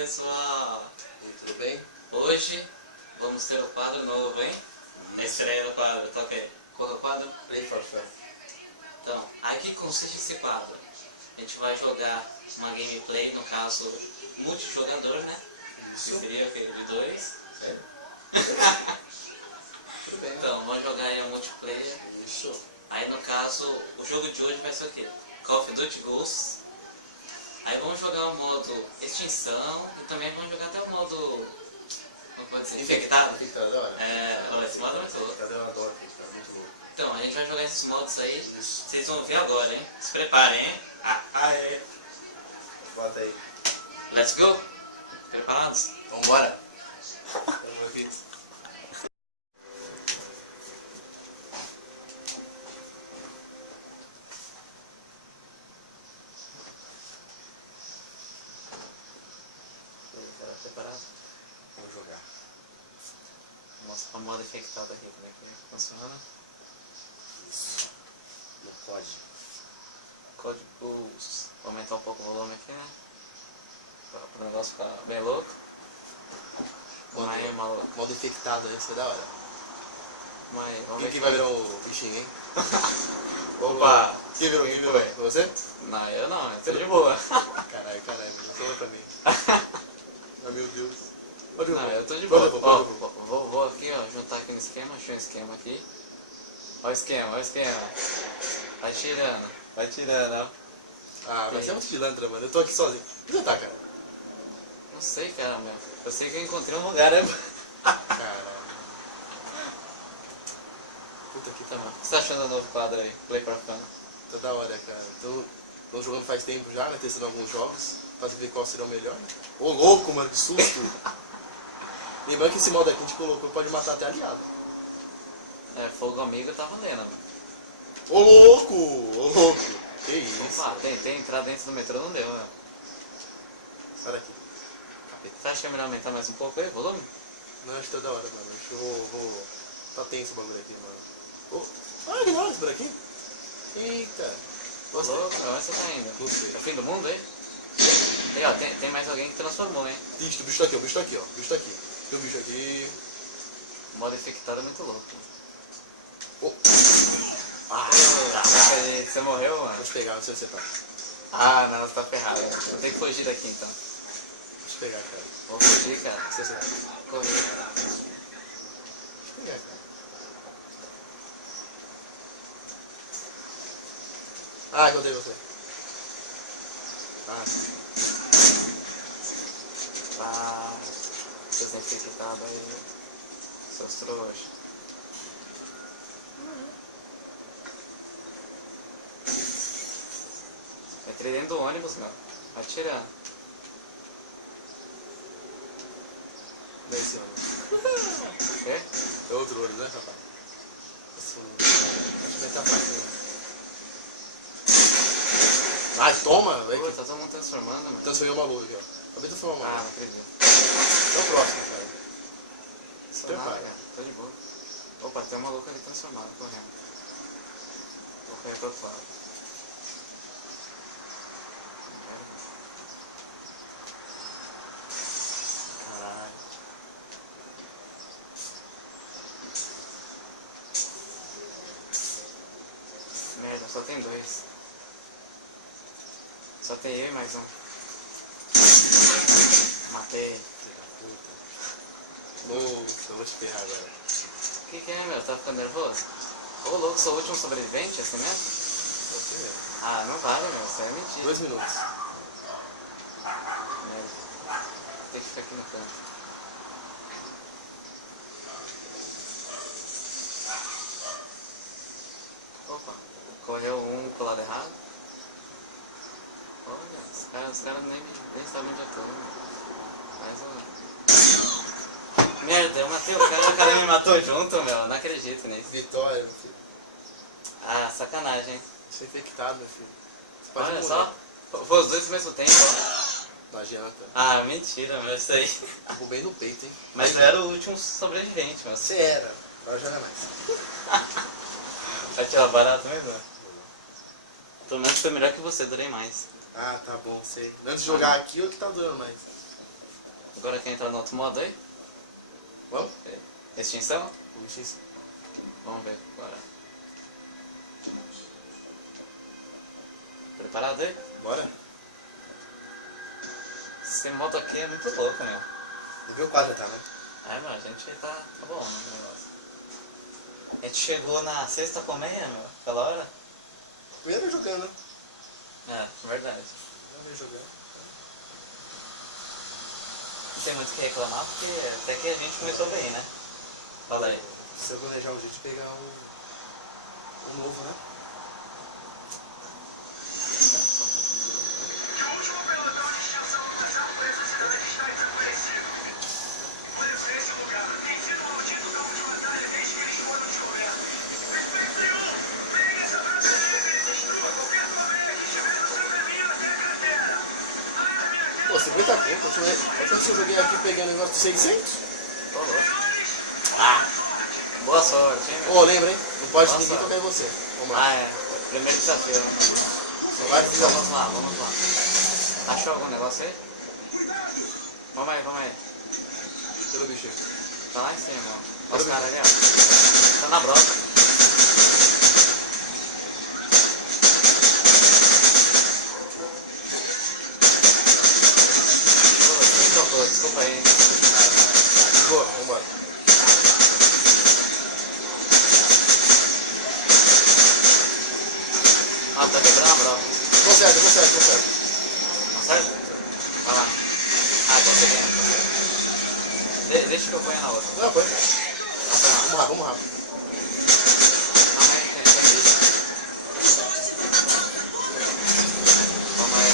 pessoal! Tudo bem? Hoje vamos ter o quadro novo, hein? A estreia do quadro, tá ok? Qual é o quadro? Play for Fun. Então, aqui consiste esse quadro. A gente vai jogar uma gameplay, no caso, multijogador, né? Isso. Que seria aquele de dois. Sério? Tudo bem. Então, vamos jogar aí o multiplayer. Isso. Aí no caso, o jogo de hoje vai ser o quê? Call of Duty Ghosts. Aí vamos jogar o modo extinção e também vamos jogar até o modo, como pode dizer, infectado. Infectado, da hora. Olha, esse modo é muito louco. Infectado eu adoro infectado, muito louco. Então, a gente vai jogar esses modos aí, Isso. vocês vão ver agora, hein? Se preparem, hein? É. Bota aí. Let's go? Preparados? Vambora. Preparado? Vamos jogar. Vou mostrar o modo infectado aqui, como é que funciona. Isso. Não pode. Code Boost. Vou aumentar um pouco o volume aqui, né? Para o negócio ficar bem louco. Mas maluco. Modo infectado, esse é da hora. Mas vamos Quem ver que vai virar o bichinho, hein? Opa! Quem virou? Quem virou? Você? Não, eu não, eu tô de boa. Caralho, só pra mim. Ah, meu Deus. Não, eu tô de boa. Pode, Vou aqui, ó, juntar aqui no esquema, achei um esquema aqui. Olha o esquema, olha o esquema. Vai tirando, ó. Ah, mas você é um pilantra, mano. Eu tô aqui sozinho. Onde você tá, cara? Não sei, cara, meu. Eu sei que eu encontrei um lugar, né? Caralho. Puta que Tá bom. O que você tá achando do novo quadro aí? Play for Fun. tá da hora, cara. Tô jogando faz tempo já, né? Testando alguns jogos. Pra ver qual será o melhor. Ô, louco, mano, que susto. Lembrando que esse modo aqui que a gente colocou pode matar até aliado. É, fogo amigo tá valendo, velho. Ô, louco! Ô, louco! Que isso? Opa, tentei entrar dentro do metrô, não deu, velho. Sai daqui. Você acha que é melhor aumentar mais um pouco aí, o volume? Não, acho que tá da hora, mano. Acho que eu vou... Tá tenso o bagulho aqui, mano. Oh. Ah, que da hora esse buraquinho. Eita. Ô, louco, meu, onde você tá indo? Não sei. É o fim do mundo aí? Aí, ó, tem mais alguém que transformou, hein? Ixi, o bicho tá aqui, ó. O bicho tá aqui, ó. O bicho tá aqui. Tem um bicho aqui. O modo infectado é muito louco. Oh. Ah, você morreu, mano? Vou te pegar, não sei onde você tá. Ah, não, você tá ferrado. Eu tenho que fugir daqui, então. Vou te pegar, cara. Vou fugir, cara. Não sei se você tá. Correr. Deixa eu pegar, cara. Ah, encontrei você. Ah, Ah, vocês têm infectado aí. Seus trouxas. Entrei dentro do ônibus, meu. Atirando. não é esse ônibus. Quê? É outro ônibus, né, rapaz? Assim, acho que vai estar fácil, né? Vai, toma! Vai Pô, que... tá todo mundo transformando, mano. Transferiu uma luz aqui, ó. Acabei de transformar uma Ah, luz. não acredito. Até o próximo, cara. Sou Prepara. nada, cara. Tô de boa. Opa, tem um maluco ali transformado, correndo. Vou correr pro outro lado. Caralho. Merda, só tem dois. Só tem eu e mais um. Matei. Nossa, eu vou te ferrar agora. O que é, meu? Tá ficando nervoso? Ô, louco, sou o último sobrevivente, assim mesmo? Você mesmo. Ah, não vale, meu. Isso aí é mentira. 2 minutos. Merda. Tem que ficar aqui no canto. Opa, correu um pro lado errado. Olha, os caras nem sabem onde eu tô. Mais um. Merda, eu matei o cara me matou junto, meu. Não acredito nisso. Vitória, meu filho. Ah, sacanagem, hein? Você é infectado, meu filho. Você pode Olha morrer. só. Foi os dois ao mesmo tempo, ó. Não adianta. Ah, mentira, meu, isso aí. Roubei no peito, hein? Mas eu era o último sobrevivente, meu. Você era. Agora já não é mais. Vai tirar barato mesmo? Pelo menos foi melhor que você, durei mais. Ah, tá bom, sei. Antes de jogar aqui, o que tá durando mais? Agora quer entrar no outro modo aí? Vamos? Extinção? Vamos isso. Vamos ver agora. Preparado aí? Bora? Esse modo aqui é muito louco, meu. Nível 4 já tá, né? Meu, a gente tá bom no negócio. A gente chegou na sexta colmeia, meu, aquela hora. Primeira vez jogando, né? Verdade. Primeira vez jogando. Não tem muito o que reclamar, porque até que a gente começou bem, né? Fala aí. Se eu planejar um jeito de pegar um novo, né? Pô, 50 pontos. A última vez que eu joguei aqui peguei um negócio de 600. Tô louco. Boa sorte, hein, meu? Ô, lembra, hein? Não pode Nossa. ninguém tocar em você. Vamos lá. Primeiro desafio, né? Só vai precisar. Vamos lá. Achou algum negócio aí? Vamos aí. Pelo bichinho. Tá lá em cima, ó. Olha os caras ali, ó. Tá na broca. Desculpa aí. Boa, vambora. Tá quebrando a broca. Conserta. Consegue? Vai lá. Conseguindo. Deixa que eu ponha na outra. Não, põe. Põe lá. Vamos rápido. Calma aí, tem bicho. Vamos aí.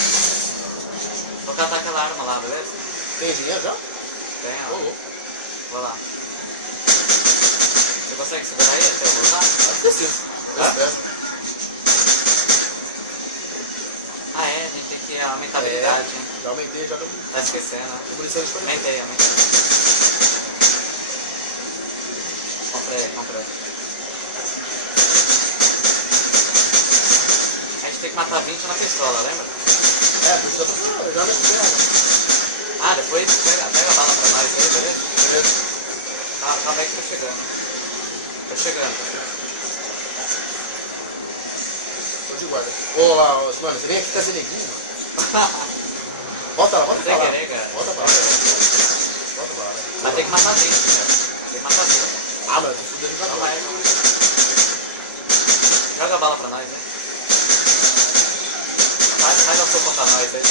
Vou catar aquela arma lá, beleza? Tem dinheiro já? Tem, Ô, ó. louco. Vou lá. Você consegue segurar aí até eu voltar? Acho que sim. Eu espero. A gente tem que aumentar a habilidade, hein? Já aumentei, já deu Tá esquecendo, né? munição de 40. Aumentei. Comprei. A gente tem que matar 20 na pistola, lembra? Precisa pra já me perna. Depois pega a bala pra nós aí, beleza? Beleza? Calma aí que tô chegando. Tô de guarda. Ô, mano, você vem aqui trazer neguinho, mano. Volta lá, volta pra Sem lá. querer, cara. Volta pra lá. Volta pra lá. Mas tem que matar 20, meu. Tem que matar 20. Mano, tô fudendo de Calma batalha. aí. Joga a bala pra nós, hein? Faz a sopa pra nós aí.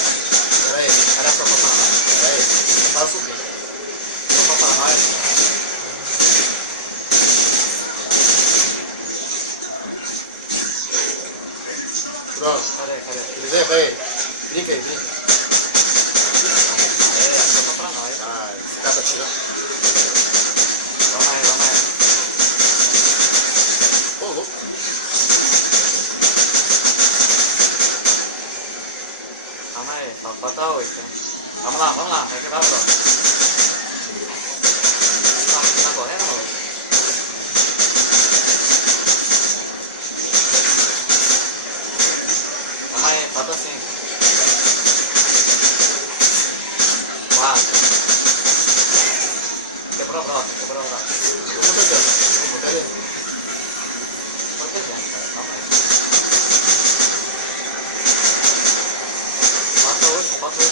Pera aí. Faz a sopa pra nós. Pera aí. Não faz subir. Sopa pra nós. Pronto. Cadê? Ele vem, vai. Brinca aí. Sopa pra nós. Esse cara tá tirando. Vamos aí. Ô, louco. Calma aí, falta 8. Vamos lá, vai quebrar a prova. Tá correndo, maluco? Calma aí, falta 5. 4. Quebrou a broca. Eu vou tentando. Pera aí. Protegendo, cara, calma aí. Falta 8.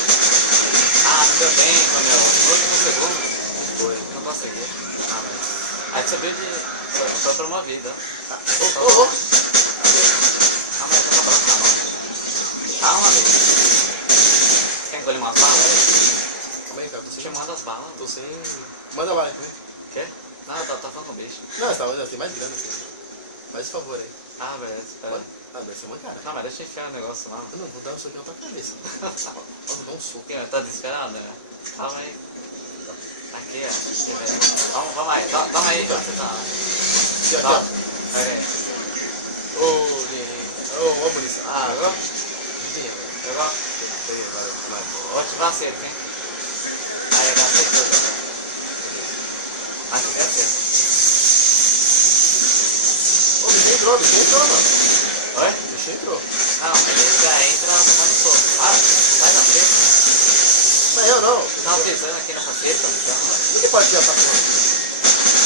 Não deu tempo, meu. No último segundo. Foi. Não consegui. Aí subiu foi promovido, ó. Ô. Calma aí, tô acabando na mão. Calma, amigo. Quer engolir umas balas aí? Calma aí, cara. Te manda as balas. Tô sem... Manda bala aí pra mim. Quer? Não, tá falando com o bicho. Não, tem mais grana aqui. Faz favor aí. Beleza, espera. Deve ser uma cara. Não, mas deixa eu enfiar o negócio lá. Eu não vou dar um soquinho na tua cabeça. Vou dar um soco. Tá desesperado, né? Calma aí. Aqui, ó. Aqui, velho. Vamos aí. Toma aí. Onde você tá? Aqui, ó. Toma. Pega aí. Ô, dinheirinho. Ô, munição. Pegou? Dinheiro. Pegou? Peguei, vai. Vou ativar a cerca, hein? Aí, eu já acertou já. Aqui é a cerca. Ô, bicho entrou, mano. Oi? Bicho entrou. Não, ele já entra tomando soco. Sai da frente. Mas eu não. Tava pisando aqui nessa cesta, então, velho. Ninguém pode tirar essa porra.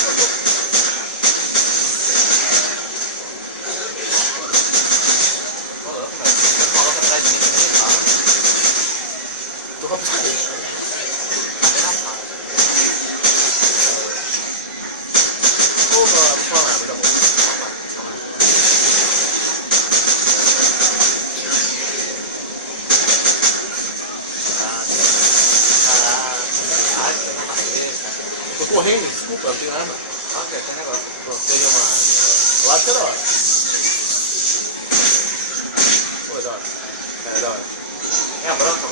Ô, louco, velho. Você falou que atrás de mim, você nem fala. Tô com a piscadinha. Até na sala. Vou falar, vai dar bom. Tô correndo, desculpa, não tenho arma. Ok, tem negócio. Pronto, peguei uma arma. Eu acho que é da hora. Pô, é da hora. É da hora. É a bronca.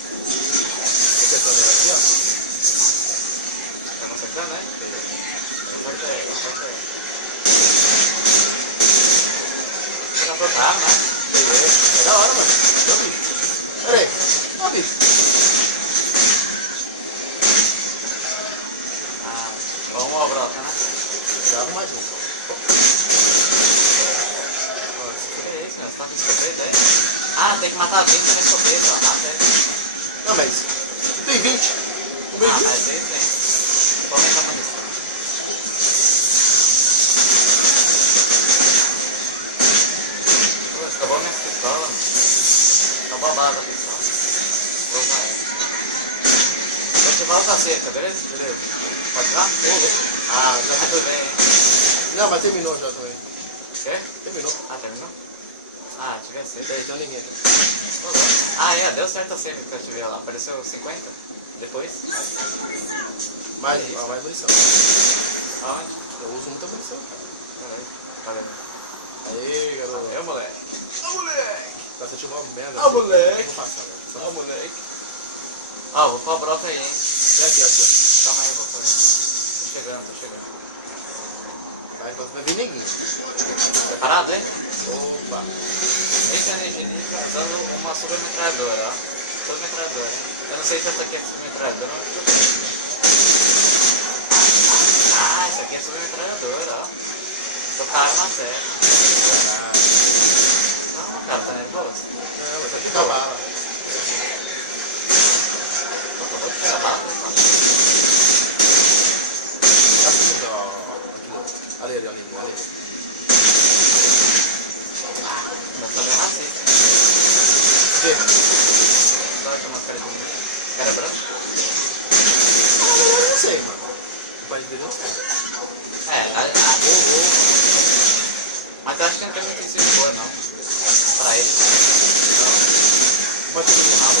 Você quer saber aqui, ó? Tá me acertando, né? Eu acertei. Você já trouxe a arma, né? Peguei. É da hora, mano. Ô, bicho. Pera aí. Ó, bicho. Ah, vamos uma broca, né? Já arrumo mais um. Que isso, meu? Você tá com escopeta aí? Ah, tem que matar 20 na escopeta, ó. Ah, tem. Não, mas tem 20. O meio Ah, 20. mas aí tem. Vou aumentar a munição. Pô, acabou a minha pistola, mano. Acabou a bala da pistola. Vou usar ela. Vou ativar o caceta, beleza? Beleza. Pode ativar? Ô, louco. Ah, já Ah, foi. tudo bem, hein? Não, mas terminou já também. Quê? Terminou. Ah, terminou? Ah, tive a save. Peraí, tem ninguém aqui. Tô louco. Ah, é, deu certo a save que eu ativei lá. Apareceu 50 depois. Mais, Que isso? ó, mais munição. Aonde? Eu uso muita munição, cara. Peraí. Tá vendo? Aê, garoto. Eu, moleque. Ô, moleque. Tá sentindo uma merda. Ah, moleque. Eu vou passar, velho. Só Ó, moleque. Ó, vou pôr a broca aí, hein. Vem aqui, aqui, Calma aí, vou pôr. Tô chegando. ó. Vai vir ninguém. Preparado, hein? Opa. Esse energiniza usando uma submetralhadora, ó. Submetralhadora, hein? Eu não sei se essa aqui é submetralhadora, mas tudo bem. Ah, essa aqui é submetralhadora, ó. Tô com a arma certa. Caralho. Calma, cara, tá nervoso? Não, mas vai ficar bala. Acabou de pegar a bala, mano. Assim, então, ó. Aqui, ó. Ali. Mas tá bem racista, hein? Quê? Só que uma cara de menina. Cara branca? Ah, na verdade, eu não sei, mano. O pai dele não sei. É, mas eu acho que não tem muito esse cor, não. Pra ele. Não. Bateu no rabo.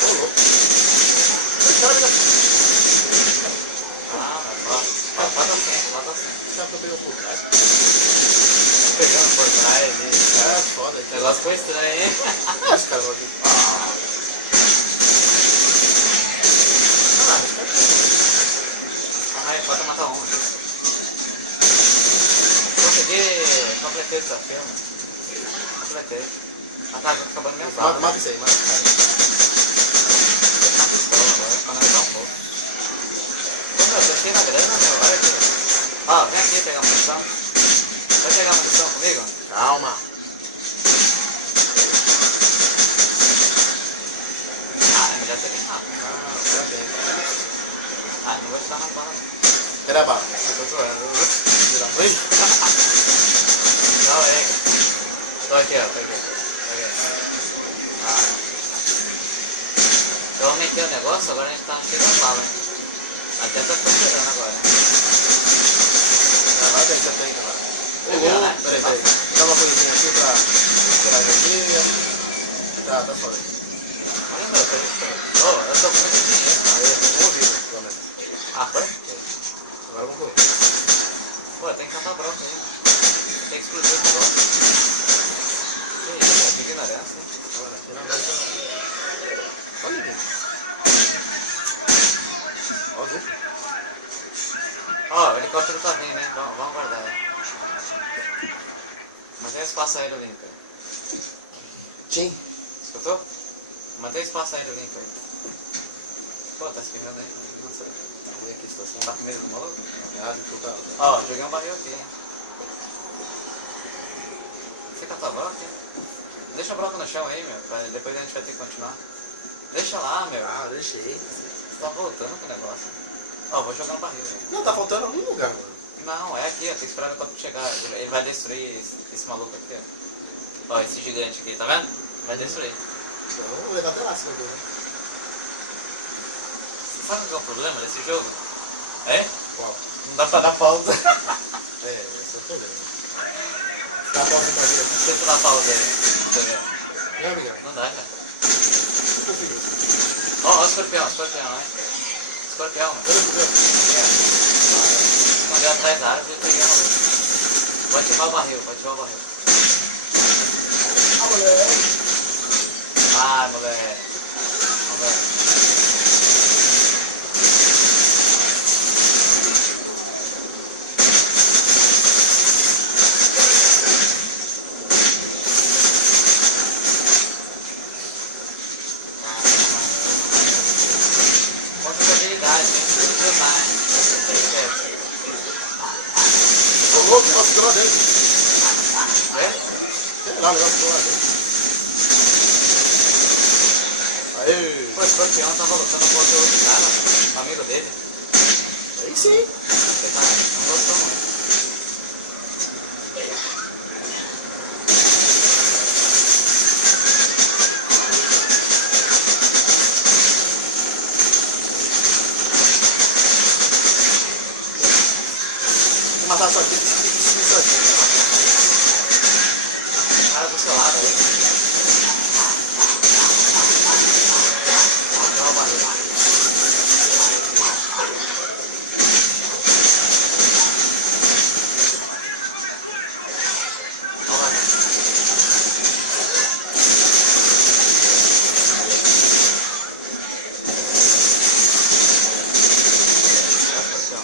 Ô, louco. Esse cara me dá... Ah, mas pode assim. Esse cara pegou por trás. Pegando por trás e... É, foda. O negócio foi estranho, hein? Esse cara vai aqui. Ah, esse cara Calma aí, pode matar um. Completei o desafio, mano. Completei. Ah tá, tá acabando minhas balas. Mata isso aí, mata. Tem uma pistola agora, economizar um pouco. Pô, meu, eu cheguei na grana, meu. Olha aqui. Ó, vem aqui pegar munição. Vai pegar munição comigo? Calma. Ah, é melhor ter bem rápido. Ah, tá bem. Ah, não vou chutar mais bala, não. Cadê a bala? Eu tô zoando. Vira a frente? Não, é. Tô aqui, ó. Peguei. Ah. Eu aumentei o negócio, agora a gente tá cheio das balas, hein? Até tá esperando agora. Vai, tem 70 lá. Pegou, né? Peraí. Vou dar uma coisinha aqui pra esperar a energia. Tá foda. Olha, meu, tô esperando. Ô, eu tô com muito dinheiro. Aí eu tô com ouvido, pelo menos. Ah, foi? Agora vamos correr. Pô, tem que cantar a broca aí. Tem que explodir esse negócio. Que isso, que ignorância, hein? Agora, aqui na base tá... Olha ali. Ó, tu. Ó, o helicóptero tá vindo, hein? Vamos guardar aí. Mantém o espaço aéreo limpo aí. Tim. Escutou? Mantém o espaço aéreo limpo aí. Pô, tá espirrando aí. Nossa, tá ruim aqui a situação. Tá com medo do maluco? Nada, que eu tava. Ó, joguei um barril aqui, hein? catar a broca, hein? Deixa a broca no chão aí, meu, depois a gente vai ter que continuar. Deixa lá, meu. Ah, deixei. Você tá voltando com o negócio. Ó, vou jogar no barril aí. Não, tá faltando algum lugar, mano. Não, é aqui, ó, tem que esperar o helicóptero chegar. Ele vai destruir esse maluco aqui, ó. Ó, esse gigante aqui, tá vendo? Vai destruir. Então, vou levar até lá, se não der, né? Você sabe qual é o problema desse jogo? É? Qual? Não dá pra dar pausa. É, esse é o problema. Dá a pausa no bagulho aqui. Deixa eu dar pausa aí. Deixa eu ver. Não, amigão? Não dá, cara. Não consigo. Ó, ó o escorpião, né? Escorpião, mano. Eu não consigo. Quando eu atrás da árvore, eu peguei a maluco. Vou ativar o barril, Ah, moleque. Ai, moleque. Moleque. Muita habilidade, hein? Tem que usar, hein? Ô, louco, o negócio ficou lá dentro. É? Sei lá, o negócio ficou lá dentro. Aê. Pô, o escorpião tava lutando contra outro cara, um amigo dele. Aí sim. Ele tá, não gostou muito. Vou matar só aqui. Isso aqui. O cara do seu lado aí. Vou o barril. Ó o barril. Ó o escorpião.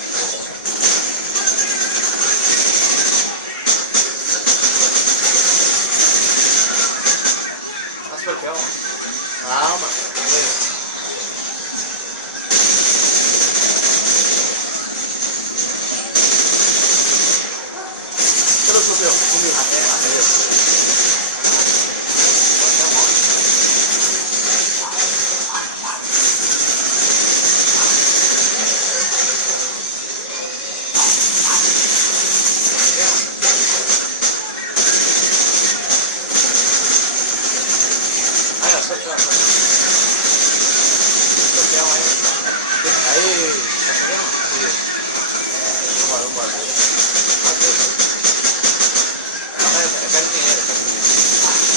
Ó o escorpião. Calma. Cadê o troféu? Comigo. Aí, ó, escorpião. Escorpião aí. Aí. Escorpião? Vambora, vambora. Eu quero dinheiro,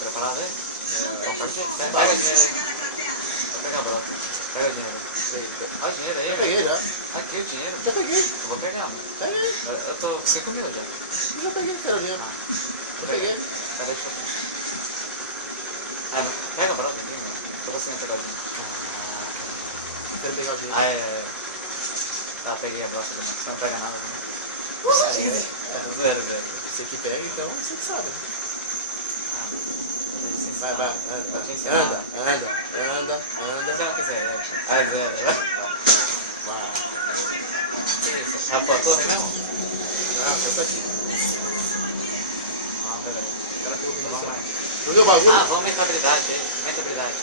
Preparado aí? Vamos partir? Pega o dinheiro aí. Vou pegar a broca. Pega o dinheiro. Olha o dinheiro aí, Já velho. peguei, já. Aqui o dinheiro. Já peguei. Eu vou pegar, mano. Peguei. Eu tô com 5 mil já. Já peguei, quero dinheiro. Eu peguei. Cadê o dinheiro? Ah, não. Pega a broca aqui, mano. Tô conseguindo pegar o dinheiro. Quero pegar o dinheiro. Ah, é. Tá, peguei a broca também. Você não pega nada, né? Zero. Você que pega, então você que sabe. Ah, vou te ensinar. Vai, vai, Vou te anda, ensinar. anda. Se você não quiser, Ah, zero. Vai. Que isso? É a tua torre mesmo? Não, pensa aqui. Ah, peraí. Cara, pelo Vamos menos. lá. Não viu o bagulho? Ah, vamos aumentar a habilidade aí. Aumenta a habilidade.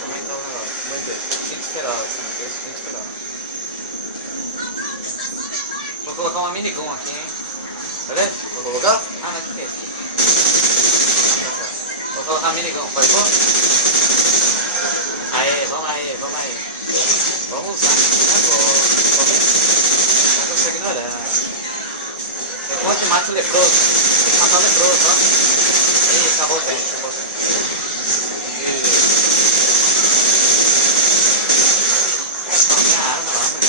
Vamos aumentar o negócio. Aumentei. Instinto feroz, né? Tem o instinto feroz. Vou colocar uma minigun aqui, hein? Beleza? Vou colocar? Ah, mas o que é isso? Tá certo. Vou colocar a minigun, pode pôr? Aê, vamos aí. Vamos usar agora. Tá com você ignorando. Enquanto mata o leproso. Tem que matar o leproso, ó. Ih, acabou o tempo. Ó, minha arma lá, mano.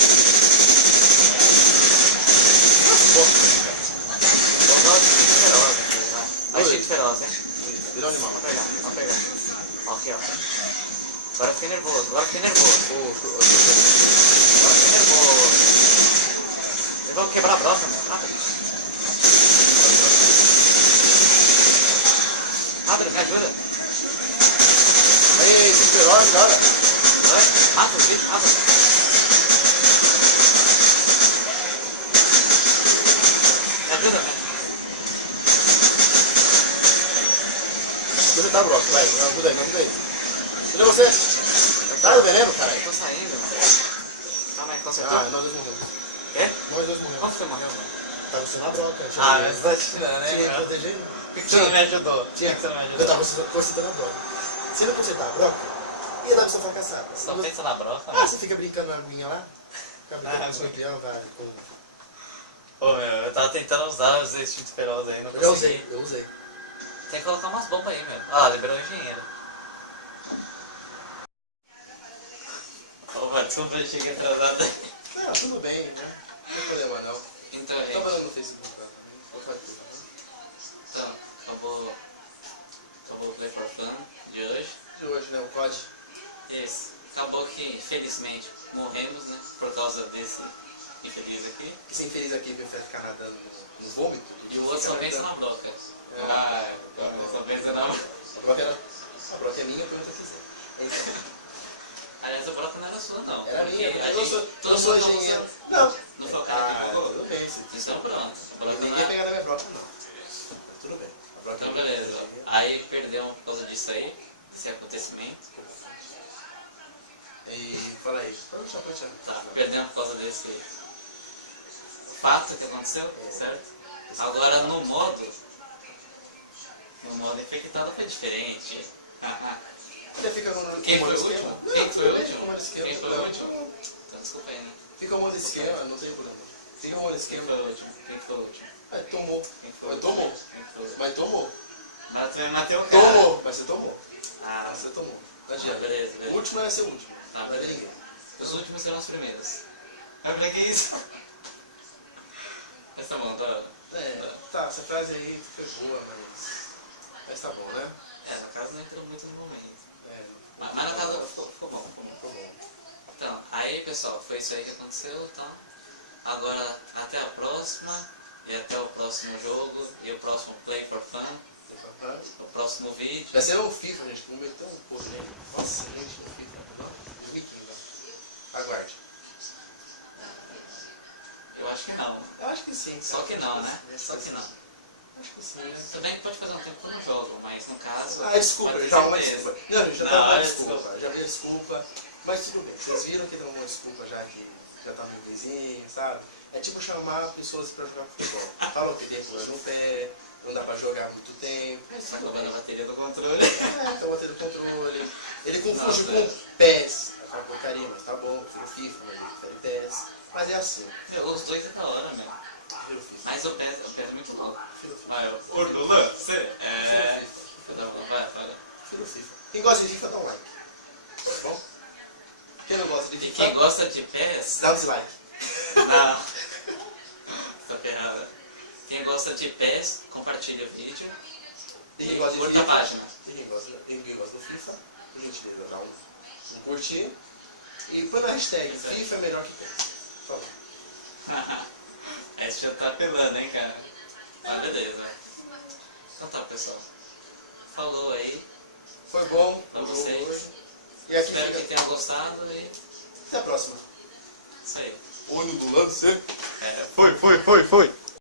Vamos dar o instinto feroz aqui, vai. Olha o instinto feroz, hein? Virou animal. Vamos pegar. Ó, aqui, ó. Agora eu fiquei nervoso. Ô, Eu vou quebrar a broca, meu. Rápido, me ajuda. aí, esse feroz, cara. Vai. Mata os bichos, mata. consertar a broca, vai, me ajuda aí, me ajuda aí. Cadê você? Tá no veneno, caralho? Eu tô saindo, mano. Calma aí, consertou? Ah, nós dois morremos. Quê? Nós dois morremos. Como você morreu, mano? Tá consertando a broca. Ah, mas você tá tirando, Tinha que né? proteger. Por que você não me ajudou? Por Tinha. que você não me Eu ajudou? tava consertando a broca. Se não consertar a broca, ia dar pra você fracassar. Só pensa na broca, Ah, mano. você fica brincando na aguinha lá? Fica brincando com o escorpião, vai. Ô, meu, eu tava tentando usar os instintos feroz aí, não Eu consegui. usei. Tem que colocar umas bombas aí, meu. Ah, liberou o engenheiro. Ô, mano, desculpa, eu cheguei atrasado. Não, tudo bem, né? Não tem problema não. Então, Tô gente, trabalhando no Facebook lá também. Vou fazer tudo. então, acabou o Play for Fun de hoje. De hoje, né? O COD. Isso. Acabou que, infelizmente, morremos, né? Por causa desse infeliz aqui. Esse infeliz aqui vai ficar nadando no vômito. E o outro só pensa na broca. É. Ah, só pensa na broca. A broca é minha, quando eu quiser. É isso. Aliás, a broca não era sua, não. Era minha, Porque a eu gente- sou engenheiro. Não. Não foi o cara que Ah, pegou? tudo bem, sim. Isso é um broca. A broca Ninguém não ia é... pegar na minha broca, não. Tudo bem. A broca Então, é minha. beleza. Aí perdemos por causa disso aí, desse acontecimento. E fala aí. Pode deixar planteando. Tá, perdemos por causa desse fato que aconteceu, certo? Agora no modo infectado foi diferente. Você fica no Quem modo foi o esquema? último? Quem foi o Fica último? no modo esquema. Quem foi o Não. último? Então desculpa aí, né? Fica o modo esquema, não tem problema. Fica o modo Quem esquema. foi o último? Quem foi o último? Mas tomou. Quem foi o Mas último? tomou. Quem foi o último? Mas tomou. Mas você mateu o cara. Tomou. Mas você tomou. Ah, Mas você tomou. Não ah, adianta. beleza, O beleza. último não é ser o último. Tá, Não vai ver beleza. ninguém. Os últimos serão os primeiros. Mas pra que isso? Mas tá bom, tá. Tá, essa frase aí foi boa, mas tá bom, né? É, no caso não entrou muito no momento. É, Mas no caso ficou bom. ficou bom. Então, aí pessoal, foi isso aí que aconteceu, então. Agora, até a próxima, e até o próximo jogo, e o próximo Play for Fun, o próximo vídeo. Vai ser o FIFA, gente, que meteu um pouco nele. Nossa, gente, o FIFA. 2015, aguarde. Eu acho que não. Eu acho que sim. Só que não, né? Só que não. Acho que sim, né? Também pode fazer um tempo que eu não jogo, mas no caso. Ah, desculpa, pode ter já uma certeza. desculpa. Não, já Não, tá uma olha, desculpa. Já veio desculpa. Mas tudo bem. Vocês viram que deu uma desculpa já que já tá meio coisinho, sabe? É tipo chamar pessoas pra jogar futebol. Falou que tem pula no pé, não dá pra jogar muito tempo. Mas Tá tudo acabando a bem. bateria do controle. Tá batendo controle. Ele confunde Nossa, com PES. É uma porcaria, mas tá bom. Prefiro FIFA, mas ele prefere PES. Mas é assim. Os dois é da hora, mesmo. Prefiro FIFA. Mas o PES é muito louco. Prefiro FIFA. Vai, Ordulan, você? É. Vai. Prefiro FIFA. Quem gosta de FIFA dá um like. Tá bom? Quem não gosta de E FIFA, quem gosta de PES, dá um dislike. não. Tô ferrada. Quem gosta de PES, compartilha o vídeo. E quem gosta de Curta a FIFA, página. e quem gosta do FIFA, por gentileza, dá um curtir. E põe na hashtag Isso aí. FIFA é melhor que PES. Por favor. Esse já tá apelando, hein, cara. Mas beleza. Então tá, pessoal. Falou aí. Foi bom Pra o jogo vocês. hoje. E aqui Espero que fica. tenham gostado e Até a próxima. isso aí. Olho do lance. Foi.